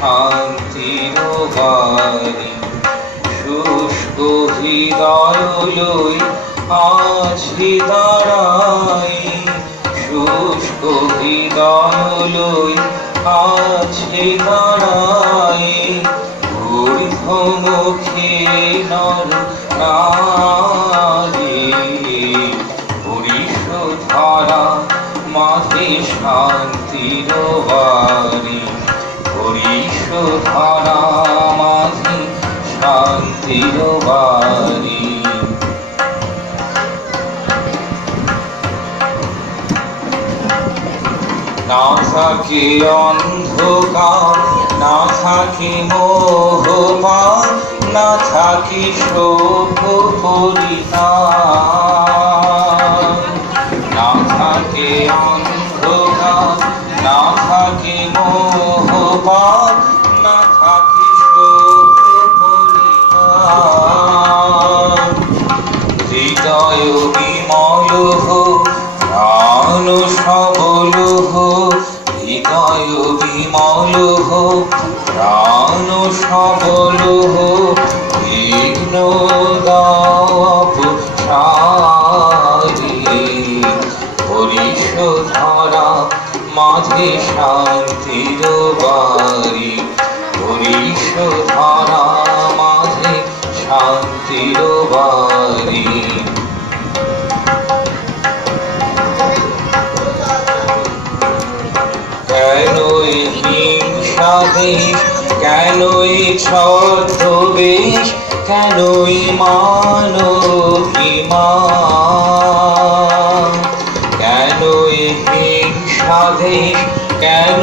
শান্তির বাণী। শুষ্ক হৃদয় লই আছি দাঁড়াই, শুষ্ক হৃদয় লই আছি দাঁড়াই। ঊর্ধ্বমুখী নর নারী, হরিষধারা মাঝে শান্তির বাণী। হরিষধারা মাঝে শান্তির বাণী। না থাকে অন্ধকার, না থাকে মোহপার, না থাকে শোক পরিতাপ। না থাকে অন্ধকার, না থাকে মোহপার, না থাকে শোক পরিতাপ। হৃদয় বিমল হোক, প্রাণ সবল হোক, হৃদয় বিমল হোক, প্রাণ সবল হোক। বিঘ্ন দাপ সারি, হরিষধারা মাঝে শান্তির বাণী। হরিষধারা মাঝে শান্তির বাণী। কেন হিংসা দেশ, কেন ছদ্মবেশ, কেন মানবিমান। কেন হিংসা দেশ, কেন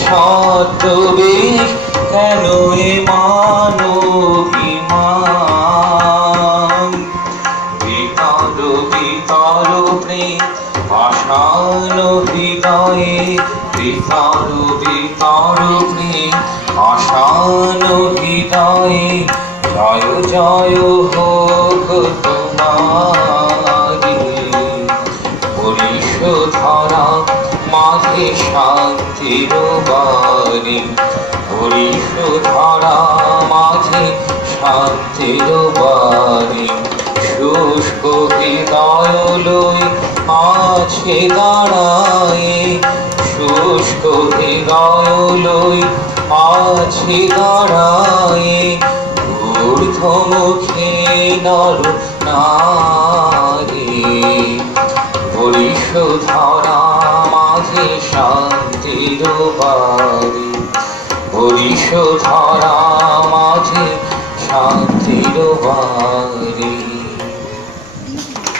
ছদ্মবেশ, কেন মানবিমান। বিতর বিতর প্রেম আশান হৃদয়ে, বিতর বিতর প্রেম আশান হৃদয়ে। জয় জয় হোক তোমারি, হরিষধারা মাঝে শান্তির বাণী। হরিষধারা মাঝে শান্তির বাণী। শুষ্ক হৃদয় লই আছে দাঁড়াই, শুষ্ক হৃদয় লই আছে দাঁড়াই। ঊর্ধ্বমুখী নর নারী, হরিষধারা মাঝে শান্তির বাণী। হরিষধারা মাঝে শান্তির বাণী।